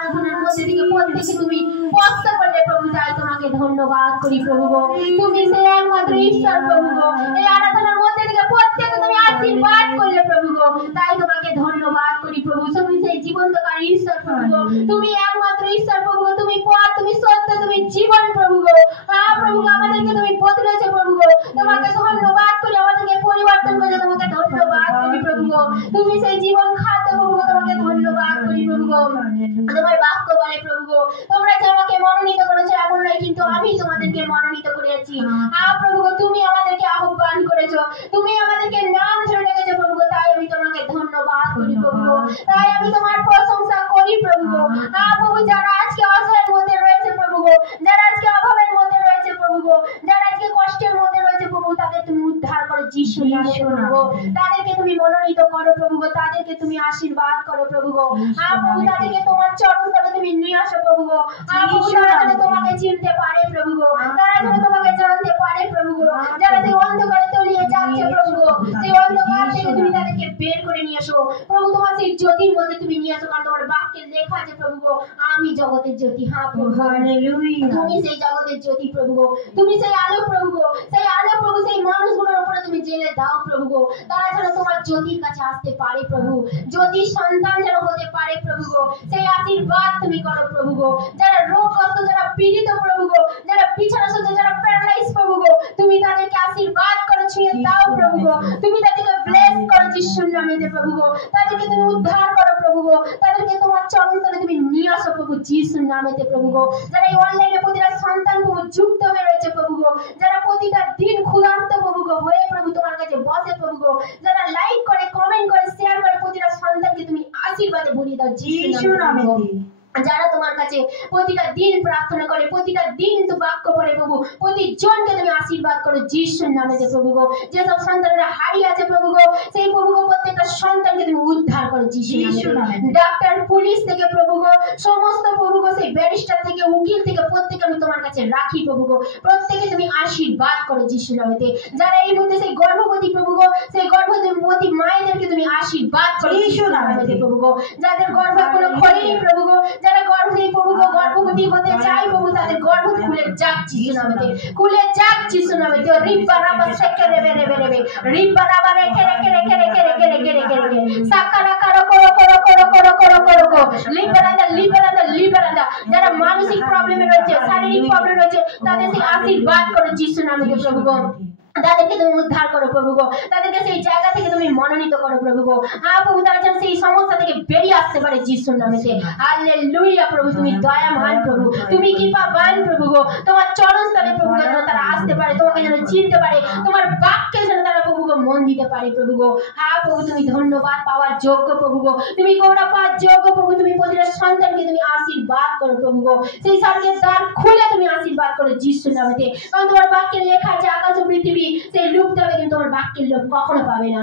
আরাধনার মধ্যে থেকে প্রত্যেকে তুমি স্পষ্ট করলে প্রভু, তাই তোমাকে ধন্যবাদ করি প্রভু গো। তুমি সেই একমাত্র ঈশ্বর প্রভু গো, এই আরাধনার মধ্যে থেকে প্রত্যেকে তুমি আশীর্বাদ করলে প্রভু গো, তাই তোমাকে ধন্যবাদ করি প্রভু। তুমি সেই জীবন্তকারী ঈশ্বর প্রভু গো, তুমি একমাত্র ঈশ্বর প্রভু গো, তুমি পথ, তুমি সত্য, তুমি জীবন প্রভু গো। হ্যাঁ প্রভু গো, আমাদেরকে তুমি বদলেছো প্রভু গো, তোমাকে ধন্যবাদ করি। আমাদেরকে পরিবর্তন করে তোমাকে ধন্যবাদ করি প্রভু গো। তুমি সেই জীবন খাদ্য প্রভু গো, তোমাকে ধন্যবাদ করি প্রভু গো। তোমার বাক্য বলে প্রভু গো, তোমরা যে আমাকে মনোনীত করেছো এমন নয়, কিন্তু আমি তোমাদেরকে মনোনীত করেছি। প্রভু গো, তুমি আমাদেরকে আহ্বান করেছো, তুমি আমাদেরকে নাম ধরে রেখেছো প্রভু গো, তাই আমি তোমাকে ধন্যবাদ করি প্রভু গো, তাই আমি তোমার প্রশংসা করি প্রভু গো। প্রভু, যারা আজকে অসহায়ের মধ্যে রয়েছে প্রভু গো, যারা আজকে অভাবের মধ্যে রয়েছে প্রভু গো, যারা আজকে কষ্টের মধ্যে রয়েছে প্রভু, তাদের তুমি উদ্ধার করো যিশু নামে প্রভু গো। তাদেরকে তুমি মনোনীত করো প্রভু গো, তাদেরকে তুমি আশীর্বাদ করো প্রভু গো। প্রভু, তাদেরকে তোমার চরণ তলে তুমি নিয়ে আসো প্রভু গো। প্রভু, তারা যেন তোমাকে চিনতে পারে প্রভু গো, তারা যেন তোমাকে জানতে পারে প্রভু গো। যারা যে অন্ধকারে তলিয়ে যাচ্ছে প্রভু গো, সেই অন্ধকার থেকে তুমি তাদেরকে বের করে নিয়ে আসো প্রভু। তোমার সেই জ্যোতির মধ্যে তুমি নিয়ে আসো, কারণ তোমার বাক্যে লেখা আছে প্রভু গো, আমি জগতের জ্যোতি। হ্যাঁ প্রভু, হালেলুয়া, তুমি সেই জগতের জ্যোতি প্রভু গো, তুমি সেই আলো প্রভু গো। সেই আলো প্রভু সেই মানুষগুলোর উপরে তুমি জেলে দাও প্রভু গো, তারা যেন তোমার জ্যোতির কাছে আসতে পারে প্রভু, জ্যোতির সন্তান যেন হতে পারে প্রভু গো। সেই আশীর্বাদ তুমি করো প্রভু গো। যারা রোগগ্রস্ত, যারা পীড়িত প্রভু গো, যারা বিছানা শয্য, যারা প্যারালাইজ প্রভু গো, তুমি তাদেরকে আশীর্বাদ করো, ছুঁয়ে দাও প্রভু গো। তুমি তাদেরকে ব্লেস করো যিশুর নামেতে প্রভু গো, তাদেরকে তুমি উদ্ধার করো প্রভু গো, তাদেরকে তোমার চরণ তলে তুমি নিয়ে আসো প্রভু যিশুর নামেতে প্রভু গো। যারা এই অনলাইনে প্রতিটা সন্তান প্রভু যুক্ত হয়ে রয়েছে প্রভু গো, যারা প্রতিটা দিন ক্ষুধার্ত প্রভু গো হয়ে প্রভু তোমার কাছে বসে প্রভু গো, যারা লাইক করে, কমেন্ট করে, শেয়ার করে, প্রতিটা সন্তানকে তুমি আশীর্বাদে ভরিয়ে দাও যিশুর নামেতে। যারা তোমার কাছে প্রতিটা দিন প্রার্থনা করে, প্রতিটা দিন তো বাক্য পড়ে প্রভু, প্রতিজনকে তুমি আশীর্বাদ করো যিশুর নামেতে প্রভু গো। যেসব সন্তানরা হারিয়ে আছে প্রভু গো, সেই প্রভু গো প্রত্যেকটা সন্তানকে তুমি উদ্ধার করো যিশুর নামেতে। ডাক্তার, পুলিশ থেকে প্রভু গো, সমস্ত প্রভু গো, সেই ব্যারিস্টার থেকে, উকিল থেকে, প্রত্যেকে আমি তোমার কাছে রাখি প্রভু গো, প্রত্যেকে তুমি আশীর্বাদ করো যিশুর নামেতে। যারা এই মুহূর্তে সেই গর্ভবতী প্রভু গো, সেই গর্ভবতী মায়েদেরকে তুমি আশীর্বাদ করো যিশুর নামেতে প্রভু গো। যাদের গর্ভ এখনো খোলেনি প্রভু গো, যারা গর্ভবতী প্রভু গো, গর্ভবতী হতে চাই প্রভু, তাদের গর্ভ খুলে যাক যিশু নামেতে, খুলে যাক যিশু নামেতে। রিব্বা রাবা সেকে রেবে রেবে রেবে, রিব্বা রাবা রেখে রেখে রেখে রেখে রেখে রেখে রেখে রেখে সাকারা কারো করো করো করো করো করো করো করো লিবারান্দা লিবারান্দা লিবারান্দা। যারা মানসিক প্রবলেমে রয়েছে, শারীরিক প্রবলেম রয়েছে, তাদের সেই আশীর্বাদ করো যিশু নামেতে প্রভু গো। তাদেরকে তুমি উদ্ধার করো প্রভু গো, তাদেরকে সেই জায়গা থেকে তুমি মনোনীত করো প্রভু গো। প্রভু, তারা যেন সেই সমস্যা থেকে বেরিয়ে আসতে পারে যিশুর নামেতে। হালেলুয়া প্রভু, তুমি দয়াবান প্রভু, তুমি কৃপাবান প্রভু গো। তোমার চরণস্থলে প্রভু যেন তারা আসতে পারে, তোমাকে যেন চিনতে পারে, তোমার বাক্যে যেন তারা প্রভু গো মন দিতে পারে প্রভু গো। প্রভু, তুমি ধন্যবাদ পাওয়ার যোগ্য প্রভু গো, তুমি গৌরব পাওয়ার যোগ্য প্রভু। তুমি প্রতিটা সন্তানকে তুমি আশীর্বাদ করো প্রভু গো, সেই স্বর্গের দ্বার খুলে তুমি আশীর্বাদ করো যিশুর নামেতে। কারণ তোমার বাক্যে লেখা আছে আকাশ ও পৃথিবী সেই লুপ্ত হবে, কিন্তু তোমার বাক্যের লোভ কখনো পাবে না।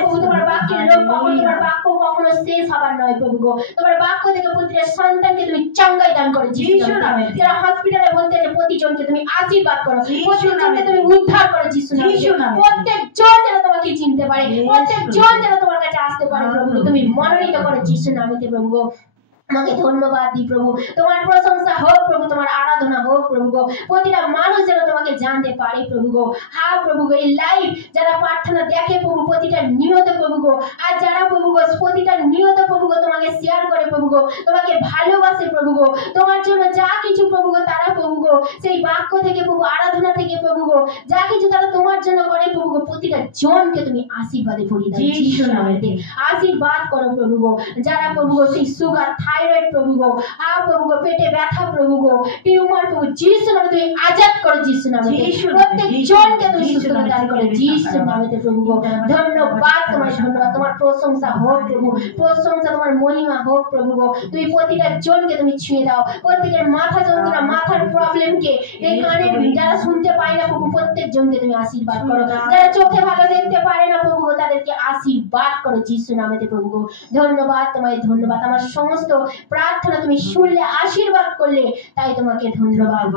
প্রভু, তোমার বাক্যের লোভ কখনো, তোমার বাক্য কখনো শেষ হবার নয় প্রভু গো। তোমার বাক্য থেকে প্রতিটা সন্তানকে তুমি চাঙ্গাই দান করো যিশুর নামে। যারা হসপিটালে বলতে আছে প্রতিজনকে তুমি আশীর্বাদ করো, প্রতিজনকে তুমি উদ্ধার করো যিশুর নামে। প্রত্যেকজন যেন তোমাকে চিনতে পারে, প্রত্যেকজন যেন তোমার কাছে আসতে পারে প্রভু, তুমি মনোনীত করো যিশুর নামেতে প্রভু গো। আমাকে ধন্যবাদ দিই প্রভু, তোমার প্রশংসা হোক প্রভু, তোমার আরাধনা হোক প্রভু গো। প্রতিটা মানুষ যেন তোমাকে জানতে পারে প্রভু গো। প্রভু গো, এই লাইভ যারা প্রার্থনা দেখে প্রভু প্রতিটা নিয়ত প্রভু গো, আর যারা প্রভু গো প্রতিটা নিয়ত প্রভু গো তোমাকে শেয়ার করে প্রভু গো, তোমাকে ভালোবাসে প্রভু গো, তোমার জন্য যা কিছু প্রভু গো তারা প্রভু গো সেই বাক্য থেকে প্রভু, আরাধনা থেকে প্রভু গো, যা কিছু তারা তোমার জন্য করে প্রভু গো, প্রতিটা জনকে তুমি আশীর্বাদে ভরিয়ে দাও যিশুর নামেতে। আশীর্বাদ করো প্রভু গো। যারা প্রভু গো সেই সুগার, থাইরয়েড প্রভু গো, প্রভু গো পেটে ব্যথা প্রভু গো, টিউমার প্রভু যিশুর নামে তুমি আজাদ করো যিশুর নামেতে। প্রত্যেক জনকে তুমি সুস্থতা দান করো যিশুর নামেতে প্রভু গো। ধন্যবাদ, তোমার ধন্যবাদ, তোমার প্রশংসা হোক প্রভু, প্রশংসা তোমার মহিমা হোক প্রভু গো। তুমি প্রতিটা জনকে তুমি ছুঁয়ে দাও, প্রত্যেকের মাথা যন্ত্রণা, মাথার প্রবলেমকে, এই কানে যারা শুনতে পায় না প্রভু, প্রত্যেক জনকে তুমি আশীর্বাদ করো। যারা চোখে ভালো দেখতে পারে না প্রভু গো, তাদেরকে আশীর্বাদ করো যিশুর নামেতে প্রভু গো। ধন্যবাদ, তোমায় ধন্যবাদ। আমার সমস্ত প্রার্থনা তুমি শুনলে, আশীর্বাদ করলে, তাই তোমাকে ধন্যবাদ।